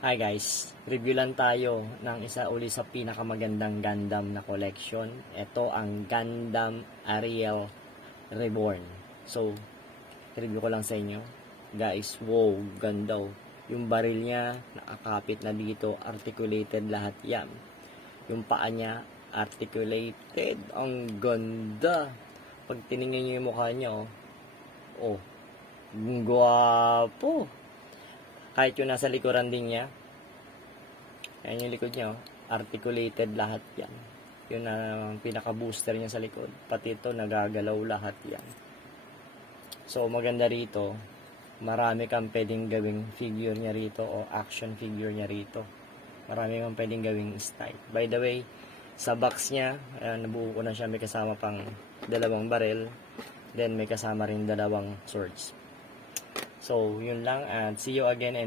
Hi guys, review lang tayo ng isa uli sa pinakamagandang Gundam na collection. Ito ang Gundam Ariel Reborn. So, review ko lang sa inyo. Guys, wow, ganda oh. Yung baril niya, nakakapit na dito, articulated lahat yan. Yung paa niya, articulated. Ang ganda. Pag tiningnan niyo yung mukha niya, oh, guwapo. Kahit yung nasa likuran din niya, ayan yung likod niya, articulated lahat yan. Yun ang pinaka-booster niya sa likod. Pati ito, nagagalaw lahat yan. So, maganda rito, marami kang pwedeng gawing figure niya rito o action figure niya rito. Marami kang pwedeng gawing style. By the way, sa box niya, nabuo ko na siya, may kasama pang 2 baril. Then, may kasama rin 2 swords. So, yun lang, and see you again and